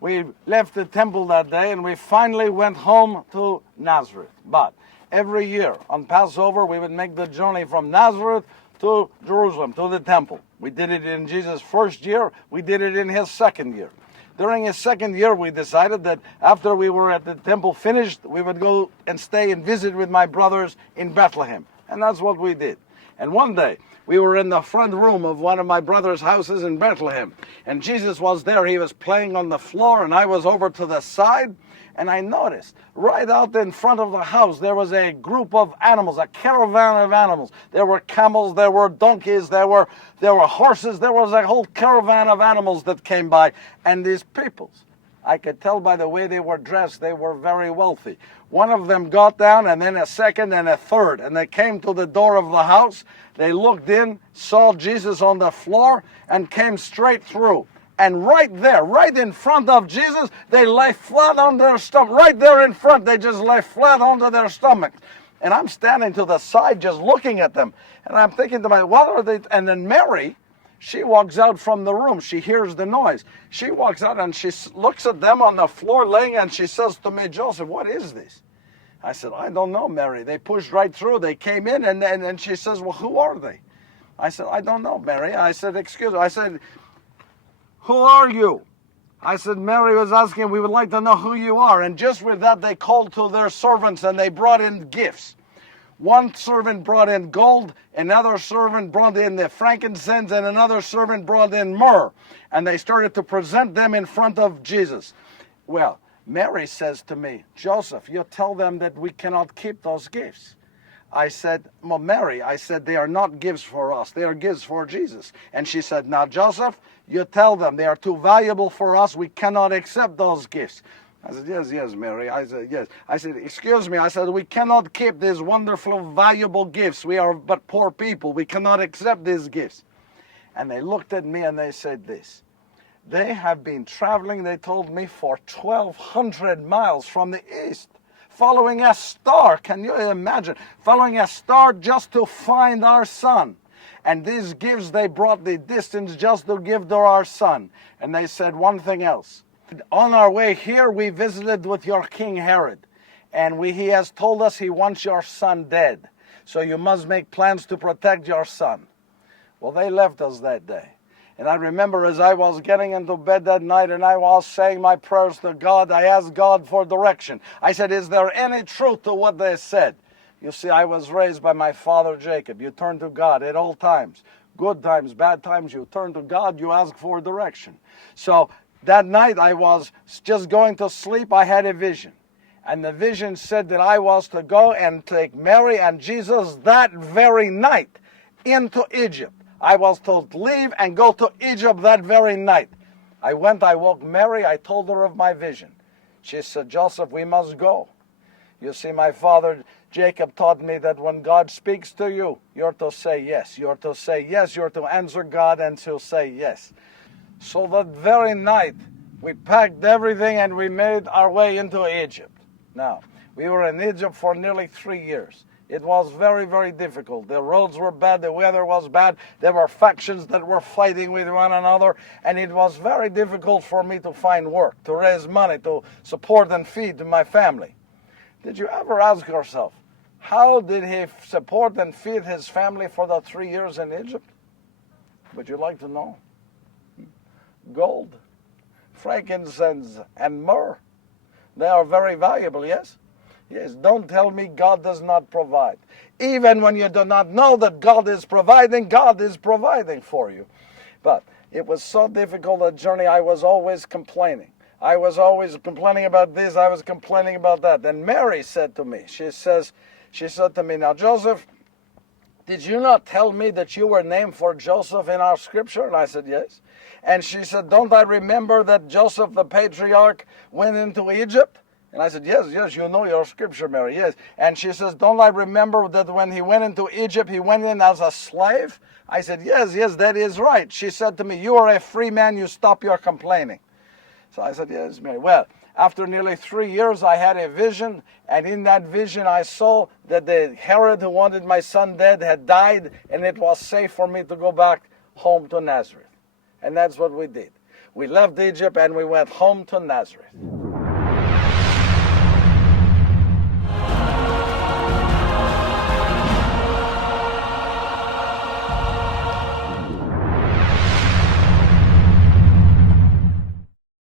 we left the temple that day and we finally went home to Nazareth. But every year on Passover, we would make the journey from Nazareth to Jerusalem, to the temple. We did it in Jesus' first year. We did it in his second year. During his second year, we decided that after we were at the temple finished, we would go and stay and visit with my brothers in Bethlehem. And that's what we did. And one day, we were in the front room of one of my brother's houses in Bethlehem. And Jesus was there. He was playing on the floor, and I was over to the side. And I noticed right out in front of the house, there was a group of animals, a caravan of animals. There were camels, there were donkeys, there were horses. There was a whole caravan of animals that came by. And these peoples, I could tell by the way they were dressed, they were very wealthy. One of them got down, and then a second and a third. And they came to the door of the house. They looked in, saw Jesus on the floor, and came straight through. And right there, right in front of Jesus, they lay flat on their stomach. Right there in front, they just lay flat onto their stomach. And I'm standing to the side just looking at them. And I'm thinking to myself, what are they? And then Mary, she walks out from the room. She hears the noise. She walks out and she looks at them on the floor laying, and she says to me, Joseph, what is this? I said, I don't know, Mary. They pushed right through. They came in, and she says, well, who are they? I said, I don't know, Mary. I said, excuse me. I said, who are you? I said, Mary was asking, we would like to know who you are. And just with that, they called to their servants and they brought in gifts. One servant brought in gold, another servant brought in the frankincense, and another servant brought in myrrh. And they started to present them in front of Jesus. Well, Mary says to me, Joseph, you tell them that we cannot keep those gifts. I said, well, Mary, I said, they are not gifts for us. They are gifts for Jesus. And she said, now, Joseph, you tell them they are too valuable for us. We cannot accept those gifts. I said, yes, Mary. I said, yes. I said, excuse me. I said, we cannot keep these wonderful, valuable gifts. We are but poor people. We cannot accept these gifts. And they looked at me and they said this. They have been traveling, they told me, for 1,200 miles from the east, following a star. Can you imagine? Following a star just to find our son. And these gifts they brought the distance just to give to our son. And they said one thing else. On our way here, we visited with your King Herod. And he has told us he wants your son dead. So you must make plans to protect your son. Well, they left us that day. And I remember as I was getting into bed that night and I was saying my prayers to God, I asked God for direction. I said, is there any truth to what they said? You see, I was raised by my father Jacob. You turn to God at all times. Good times, bad times, you turn to God, you ask for direction. So that night I was just going to sleep, I had a vision. And the vision said that I was to go and take Mary and Jesus that very night into Egypt. I was to leave and go to Egypt that very night. I went, I woke Mary, I told her of my vision. She said, Joseph, we must go. You see, my father Jacob taught me that when God speaks to you, you're to say yes. You're to say yes, you're to answer God and to say yes. So that very night, we packed everything and we made our way into Egypt. Now, we were in Egypt for nearly 3 years. It was very, very difficult. The roads were bad, the weather was bad, there were factions that were fighting with one another, and it was very difficult for me to find work, to raise money, to support and feed my family. Did you ever ask yourself, how did he support and feed his family for the 3 years in Egypt? Would you like to know? Gold, frankincense, and myrrh. They are very valuable, yes? Yes, don't tell me God does not provide. Even when you do not know that God is providing for you. But it was so difficult a journey, I was always complaining. I was always complaining about this, I was complaining about that. And Mary said to me, she said to me, now Joseph, did you not tell me that you were named for Joseph in our scripture? And I said, yes. And she said, don't I remember that Joseph the patriarch went into Egypt? And I said, yes, you know your scripture, Mary, yes. And she says, don't I remember that when he went into Egypt, he went in as a slave? I said, yes, that is right. She said to me, you are a free man, you stop your complaining. So I said, yes, Mary. Well, after nearly 3 years, I had a vision, and in that vision, I saw that the Herod who wanted my son dead had died, and it was safe for me to go back home to Nazareth. And that's what we did. We left Egypt and we went home to Nazareth.